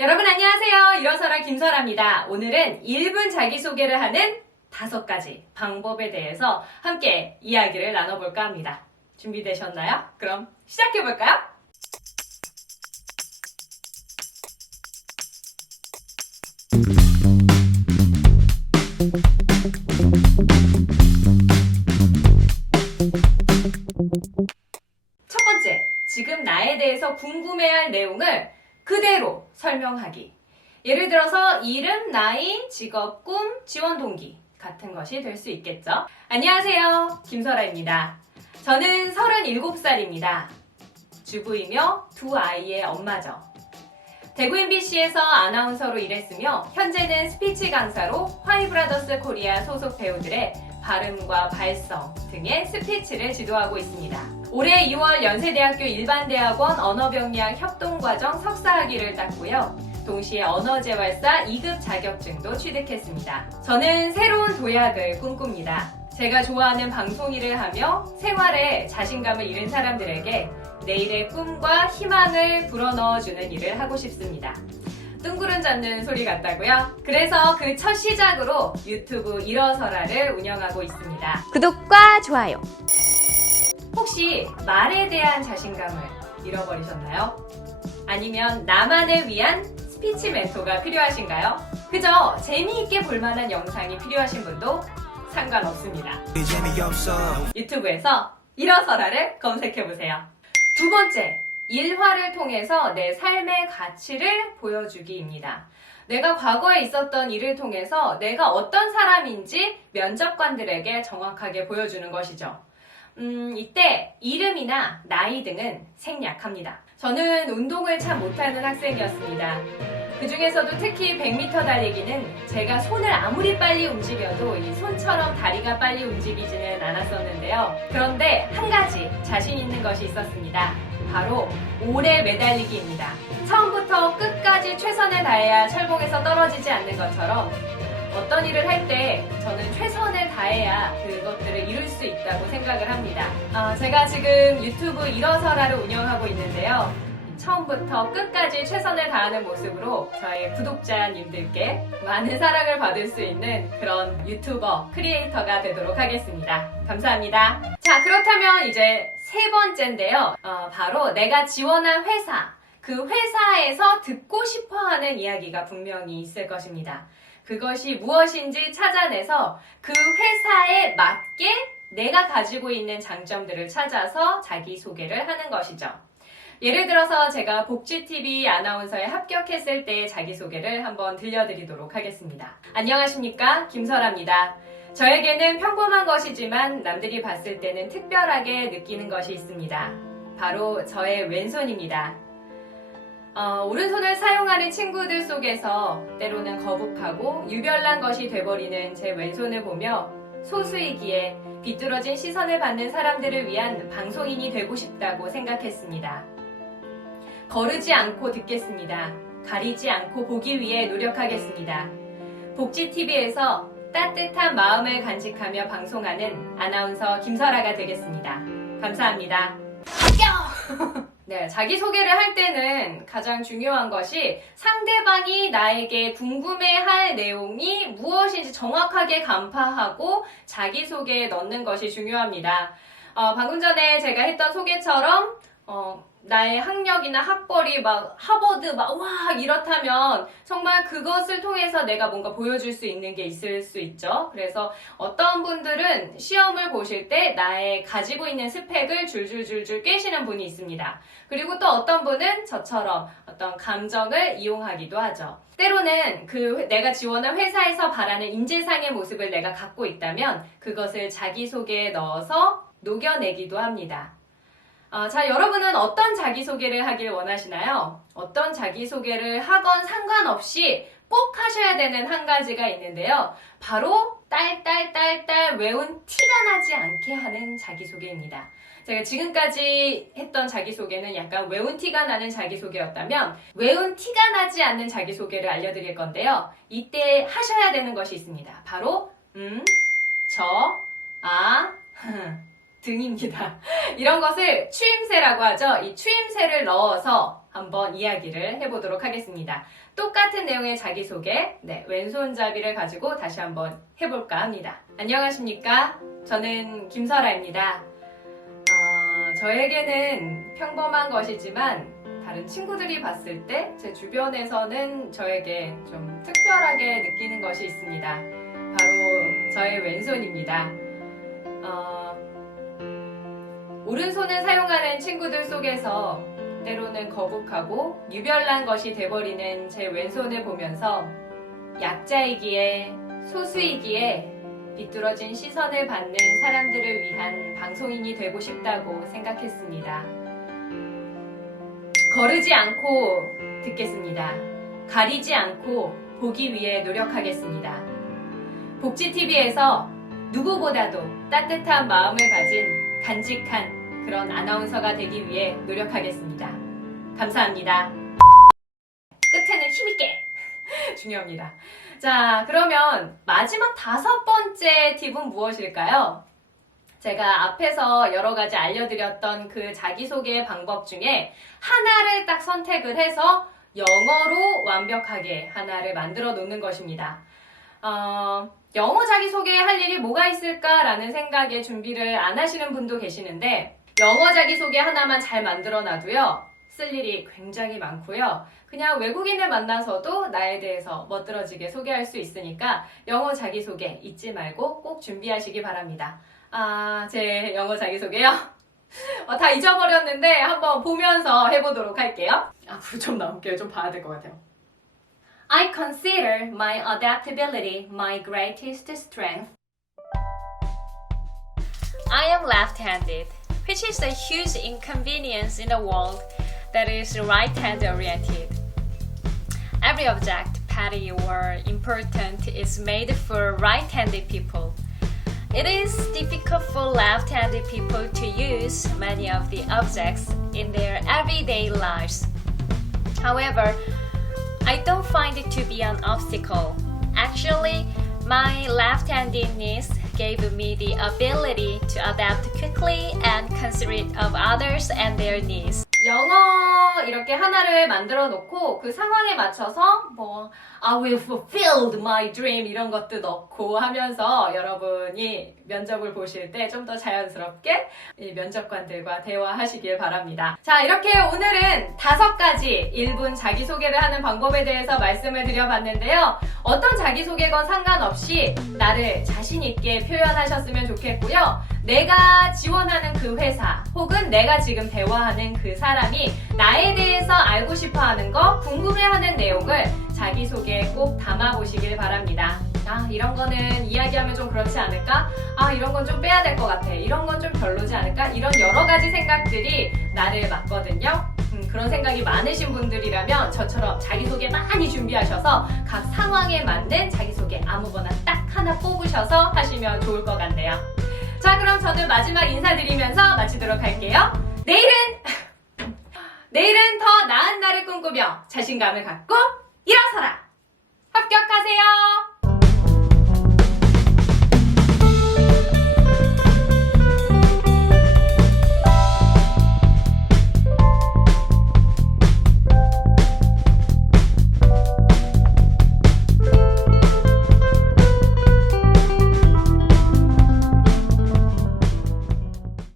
여러분 안녕하세요. 일어서라 김설아입니다. 오늘은 1분 자기소개를 하는 5가지 방법에 대해서 함께 이야기를 나눠볼까 합니다. 준비되셨나요? 그럼 시작해볼까요? 첫 번째, 지금 나에 대해서 궁금해할 내용을 그대로 설명하기. 예를 들어서 이름, 나이, 직업, 꿈, 지원 동기 같은 것이 될 수 있겠죠. 안녕하세요. 김설아입니다. 저는 37살입니다. 주부이며 2아이의 엄마죠. 대구 MBC에서 아나운서로 일했으며 현재는 스피치 강사로 화이브라더스 코리아 소속 배우들의 발음과 발성 등의 스피치를 지도하고 있습니다. 올해 2월 연세대학교 일반대학원 언어병량 협동과정 석사학위를 땄고요. 동시에 언어재활사 2급 자격증도 취득했습니다. 저는 새로운 도약을 꿈꿉니다. 제가 좋아하는 방송 일을 하며 생활에 자신감을 잃은 사람들에게 내일의 꿈과 희망을 불어넣어주는 일을 하고 싶습니다. 둥그런 잡는 소리 같다고요? 그래서 그 첫 시작으로 유튜브 일어서라를 운영하고 있습니다. 구독과 좋아요. 혹시 말에 대한 자신감을 잃어버리셨나요? 아니면 나만을 위한 스피치 멘토가 필요하신가요? 그저 재미있게 볼만한 영상이 필요하신 분도 상관없습니다. 유튜브에서 일어서라를 검색해보세요. 두 번째, 일화를 통해서 내 삶의 가치를 보여주기입니다. 내가 과거에 있었던 일을 통해서 내가 어떤 사람인지 면접관들에게 정확하게 보여주는 것이죠. 이때 이름이나 나이 등은 생략합니다. 저는 운동을 참 못하는 학생이었습니다. 그 중에서도 특히 100m 달리기는 제가 손을 아무리 빨리 움직여도 이 손처럼 다리가 빨리 움직이지는 않았었는데요. 그런데 한 가지 자신 있는 것이 있었습니다. 바로 오래 매달리기입니다. 처음부터 끝까지 최선을 다해야 철봉에서 떨어지지 않는 것처럼 어떤 일을 할 때 저는 최선을 다해야 그것들을 이룰 수 있다고 생각을 합니다. 제가 지금 유튜브 일어서라를 운영하고 있는데요. 처음부터 끝까지 최선을 다하는 모습으로 저의 구독자님들께 많은 사랑을 받을 수 있는 그런 유튜버, 크리에이터가 되도록 하겠습니다. 감사합니다. 자, 그렇다면 이제 세 번째인데요. 바로 내가 지원한 회사, 그 회사에서 듣고 싶어하는 이야기가 분명히 있을 것입니다. 그것이 무엇인지 찾아내서 그 회사에 맞게 내가 가지고 있는 장점들을 찾아서 자기소개를 하는 것이죠. 예를 들어서 제가 복지TV 아나운서에 합격했을 때 자기소개를 한번 들려드리도록 하겠습니다. 안녕하십니까? 김설아입니다. 저에게는 평범한 것이지만 남들이 봤을 때는 특별하게 느끼는 것이 있습니다. 바로 저의 왼손입니다. 오른손을 사용하는 친구들 속에서 때로는 거북하고 유별난 것이 돼버리는 제 왼손을 보며 소수이기에 비뚤어진 시선을 받는 사람들을 위한 방송인이 되고 싶다고 생각했습니다. 거르지 않고 듣겠습니다. 가리지 않고 보기 위해 노력하겠습니다. 복지TV에서 따뜻한 마음을 간직하며 방송하는 아나운서 김설아가 되겠습니다. 감사합니다. 네, 자기소개를 할 때는 가장 중요한 것이 상대방이 나에게 궁금해할 내용이 무엇인지 정확하게 간파하고 자기소개에 넣는 것이 중요합니다. 방금 전에 제가 했던 소개처럼 나의 학력이나 학벌이 막 하버드 와 이렇다면 정말 그것을 통해서 내가 뭔가 보여줄 수 있는 게 있을 수 있죠. 그래서 어떤 분들은 시험을 보실 때 나의 가지고 있는 스펙을 줄줄줄줄 깨시는 분이 있습니다. 그리고 또 어떤 분은 저처럼 어떤 감정을 이용하기도 하죠. 때로는 내가 지원한 회사에서 바라는 인재상의 모습을 내가 갖고 있다면 그것을 자기소개에 넣어서 녹여내기도 합니다. 자, 여러분은 어떤 자기소개를 하길 원하시나요? 어떤 자기소개를 하건 상관없이 꼭 하셔야 되는 한 가지가 있는데요. 바로 딸딸딸딸 외운 티가 나지 않게 하는 자기소개입니다. 제가 지금까지 했던 자기소개는 약간 외운 티가 나는 자기소개였다면 외운 티가 나지 않는 자기소개를 알려드릴 건데요. 이때 하셔야 되는 것이 있습니다. 바로 등입니다. 이런 것을 추임새라고 하죠. 이 추임새를 넣어서 한번 이야기를 해보도록 하겠습니다. 똑같은 내용의 자기소개, 왼손잡이를 가지고 다시 한번 해볼까 합니다. 안녕하십니까? 저는 김설아입니다. 저에게는 평범한 것이지만 다른 친구들이 봤을 때 제 주변에서는 저에게 좀 특별하게 느끼는 것이 있습니다. 바로 저의 왼손입니다. 오른손을 사용하는 친구들 속에서 때로는 거북하고 유별난 것이 돼버리는 제 왼손을 보면서 약자이기에 소수이기에 비뚤어진 시선을 받는 사람들을 위한 방송인이 되고 싶다고 생각했습니다. 거르지 않고 듣겠습니다. 가리지 않고 보기 위해 노력하겠습니다. 복지TV에서 누구보다도 따뜻한 마음을 가진 간직한 그런 아나운서가 되기 위해 노력하겠습니다. 감사합니다. 끝에는 힘있게 중요합니다. 자, 그러면 마지막 5번째 팁은 무엇일까요? 제가 앞에서 여러 가지 알려드렸던 그 자기소개 방법 중에 하나를 딱 선택을 해서 영어로 완벽하게 하나를 만들어 놓는 것입니다. 영어 자기소개 할 일이 뭐가 있을까라는 생각에 준비를 안 하시는 분도 계시는데 영어 자기소개 하나만 잘 만들어 놔도요. 쓸 일이 굉장히 많고요. 그냥 외국인을 만나서도 나에 대해서 멋들어지게 소개할 수 있으니까 영어 자기소개 잊지 말고 꼭 준비하시기 바랍니다. 제 영어 자기소개요? 다 잊어버렸는데 한번 보면서 해보도록 할게요. 앞으로 좀 나올게요. 좀 봐야 될 것 같아요. I consider my adaptability my greatest strength. I am left-handed, which is a huge inconvenience in a world that is right-hand oriented. Every object, petty or important, is made for right-handed people. It is difficult for left-handed people to use many of the objects in their everyday lives. However, I don't find it to be an obstacle. Actually, my left-handedness gave me the ability to adapt quickly and considerate of others and their needs. 영어 이렇게 하나를 만들어 놓고 그 상황에 맞춰서 I will fulfill my dream 이런 것도 넣고 하면서 여러분이 면접을 보실 때 좀 더 자연스럽게 이 면접관들과 대화하시길 바랍니다. 자, 이렇게 오늘은 5가지 1분 자기소개를 하는 방법에 대해서 말씀을 드려봤는데요. 어떤 자기소개건 상관없이 나를 자신있게 표현하셨으면 좋겠고요. 내가 지원하는 그 회사 혹은 내가 지금 대화하는 그 사람이 나에 대해서 알고 싶어하는 거, 궁금해하는 내용을 자기소개에 꼭 담아보시길 바랍니다. 이런 거는 이야기하면 좀 그렇지 않을까? 이런 건 좀 빼야 될 것 같아. 이런 건 좀 별로지 않을까? 이런 여러 가지 생각들이 나를 맞거든요. 그런 생각이 많으신 분들이라면 저처럼 자기소개 많이 준비하셔서 각 상황에 맞는 자기소개 아무거나 딱 하나 뽑으셔서 하시면 좋을 것 같네요. 자, 그럼 저는 마지막 인사드리면서 마치도록 할게요. 내일은 더 나은 날을 꿈꾸며 자신감을 갖고 일어서라! 합격하세요!